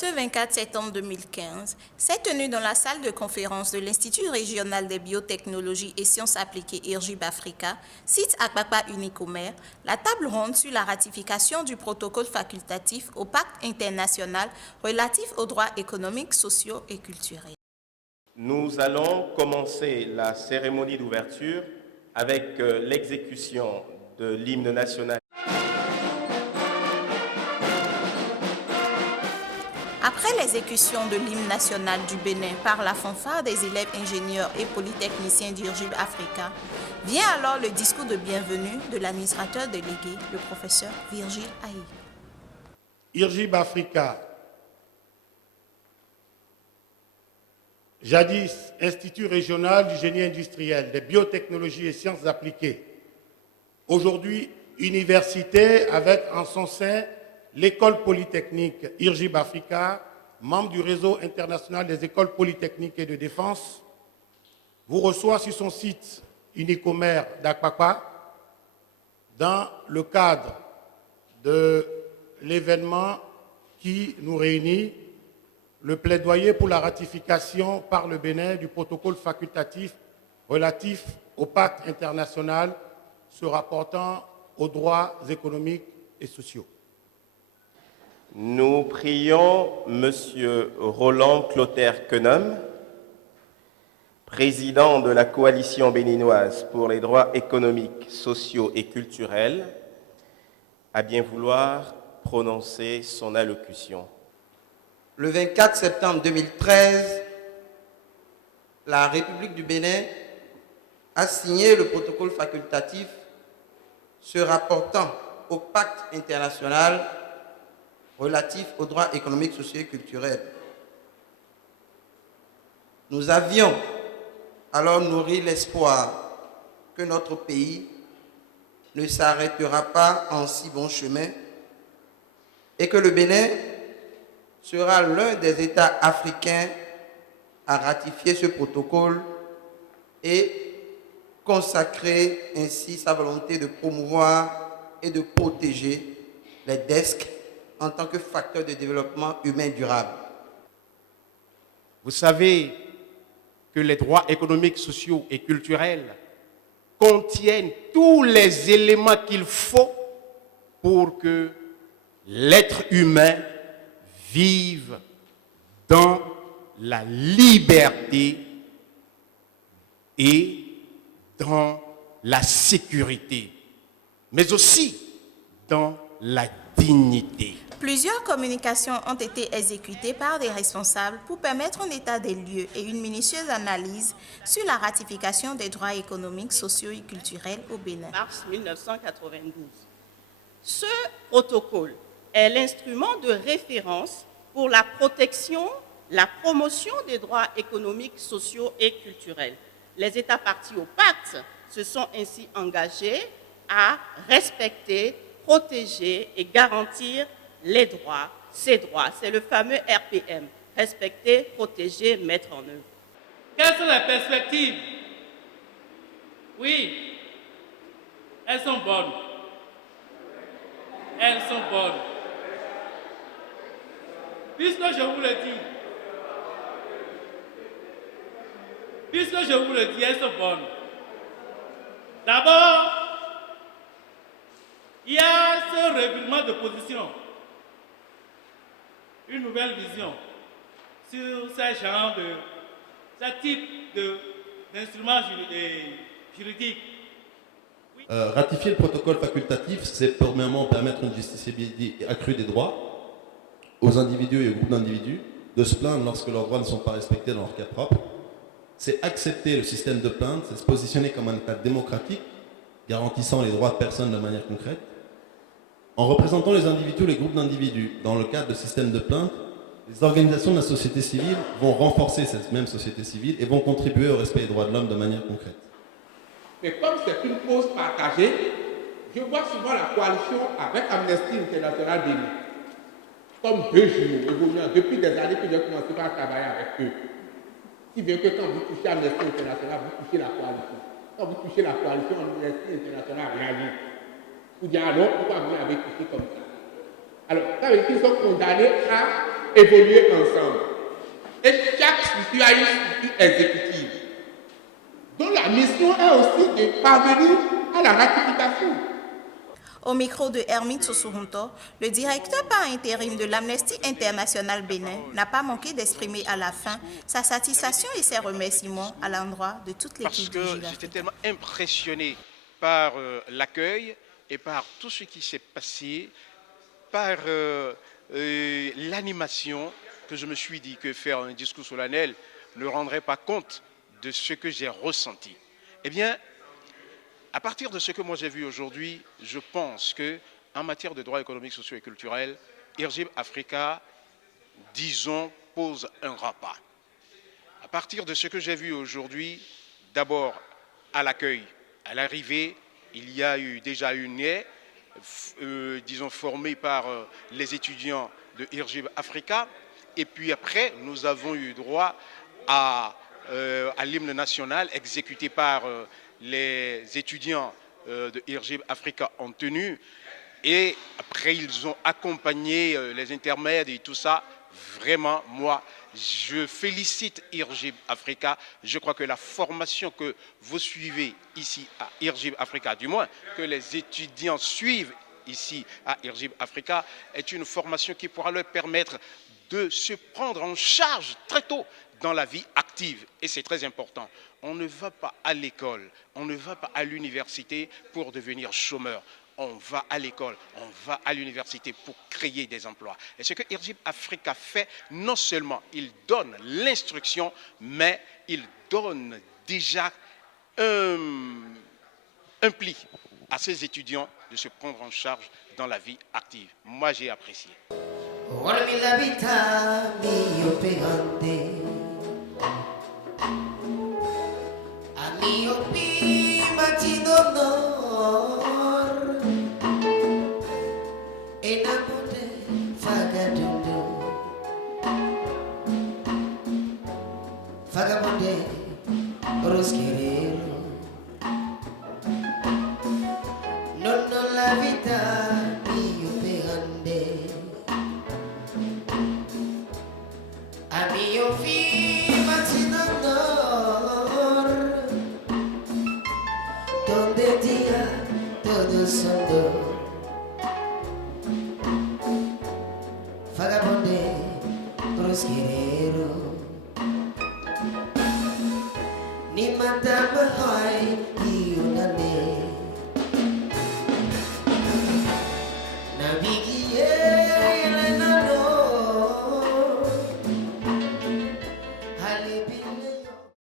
Ce 24 septembre 2015 s'est tenu dans la salle de conférence de l'Institut régional des biotechnologies et sciences appliquées IRGIB Africa, site Akpakpa Unicomer, la table ronde sur la ratification du protocole facultatif au pacte international relatif aux droits économiques, sociaux et culturels. Nous allons commencer la cérémonie d'ouverture avec l'exécution de l'hymne national. Après l'exécution de l'hymne national du Bénin par la fanfare des élèves ingénieurs et polytechniciens d'IRGIB Africa, vient alors le discours de bienvenue de l'administrateur délégué, le professeur Virgile Haï. IRGIB Africa, jadis Institut régional du génie industriel, des biotechnologies et sciences appliquées, aujourd'hui université avec en son sein l'école polytechnique IRGIB Africa, membre du réseau international des écoles polytechniques et de défense, vous reçoit sur son site Unicomer d'Akpakpa dans le cadre de l'événement qui nous réunit, le plaidoyer pour la ratification par le Bénin du protocole facultatif relatif au pacte international se rapportant aux droits économiques et sociaux. Nous prions M. Roland Clotaire Quenum, président de la Coalition béninoise pour les droits économiques, sociaux et culturels, à bien vouloir prononcer son allocution. Le 24 septembre 2013, la République du Bénin a signé le protocole facultatif se rapportant au pacte international relatif aux droits économiques, sociaux et culturels. Nous avions alors nourri l'espoir que notre pays ne s'arrêtera pas en si bon chemin et que le Bénin sera l'un des États africains à ratifier ce protocole et consacrer ainsi sa volonté de promouvoir et de protéger les desks en tant que facteur de développement humain durable. Vous savez que les droits économiques, sociaux et culturels contiennent tous les éléments qu'il faut pour que l'être humain vive dans la liberté et dans la sécurité, mais aussi dans la dignité. Plusieurs communications ont été exécutées par des responsables pour permettre un état des lieux et une minutieuse analyse sur la ratification des droits économiques, sociaux et culturels au Bénin. Mars 1992. Ce protocole est l'instrument de référence pour la protection, la promotion des droits économiques, sociaux et culturels. Les États partis au pacte se sont ainsi engagés à respecter, protéger et garantir les droits, ces droits. C'est le fameux RPM, respecter, protéger, mettre en œuvre. Quelles sont les perspectives? Oui, elles sont bonnes. Elles sont bonnes. Puisque je vous le dis, elles sont bonnes. D'abord, il y a ce revirement de position, une nouvelle vision sur ce type d'instruments juridiques. Ratifier le protocole facultatif, c'est premièrement permettre une justiciabilité accrue des droits aux individus et aux groupes d'individus de se plaindre lorsque leurs droits ne sont pas respectés dans leur cas propre. C'est accepter le système de plainte, c'est se positionner comme un État démocratique, garantissant les droits de personnes de manière concrète. En représentant les individus, les groupes d'individus, dans le cadre de systèmes de plainte, les organisations de la société civile vont renforcer cette même société civile et vont contribuer au respect des droits de l'homme de manière concrète. Mais comme c'est une cause partagée, je vois souvent la coalition avec Amnesty International Bénin comme deux jumeaux évoluant depuis des années que j'ai commencé à travailler avec eux. Si bien que quand vous touchez Amnesty International, vous touchez la coalition. Quand vous touchez la coalition, Amnesty International réagit. Vous dites alors pourquoi vous l'avez touché comme ça? Alors, ça veut dire qu'ils sont condamnés à évoluer ensemble. Et chaque structure a une structure exécutive, dont la mission est aussi de parvenir à la ratification. Au micro de Hermine Sosuhunto, le directeur par intérim de l'Amnesty International Bénin n'a pas manqué d'exprimer à la fin sa satisfaction et ses remerciements à l'endroit de toute l'équipe du Parce que Gilles j'étais Africa. tellement impressionné par l'accueil et par tout ce qui s'est passé, par l'animation, que je me suis dit que faire un discours solennel ne rendrait pas compte de ce que j'ai ressenti. Eh bien, à partir de ce que moi j'ai vu aujourd'hui, je pense qu'en matière de droits économiques, sociaux et culturels, IRGIB Africa, disons, pose un grand pas. À partir de ce que j'ai vu aujourd'hui, d'abord à l'accueil, à l'arrivée, il y a eu déjà une haie, disons, formée par les étudiants de IRGIB Africa. Et puis après, nous avons eu droit à l'hymne national exécuté par les étudiants de IRGIB Africa en tenue. Et après, ils ont accompagné les intermèdes et tout ça. Vraiment, moi, je félicite IRGIB Africa. Je crois que la formation que vous suivez ici à IRGIB Africa, du moins que les étudiants suivent ici à IRGIB Africa, est une formation qui pourra leur permettre de se prendre en charge très tôt dans la vie active. Et c'est très important. On ne va pas à l'école, on ne va pas à l'université pour devenir chômeur. On va à l'école, on va à l'université pour créer des emplois. Et ce que IRGIB Africa fait, non seulement il donne l'instruction, mais il donne déjà un pli à ses étudiants de se prendre en charge dans la vie active. Moi, j'ai apprécié. Vagabonde, rosquerero, non la vita mio pegande, a mio fi matinandor, donde dia todo sondo, vagabonde, rosquerero. Ni madame hoy yunane, nabigi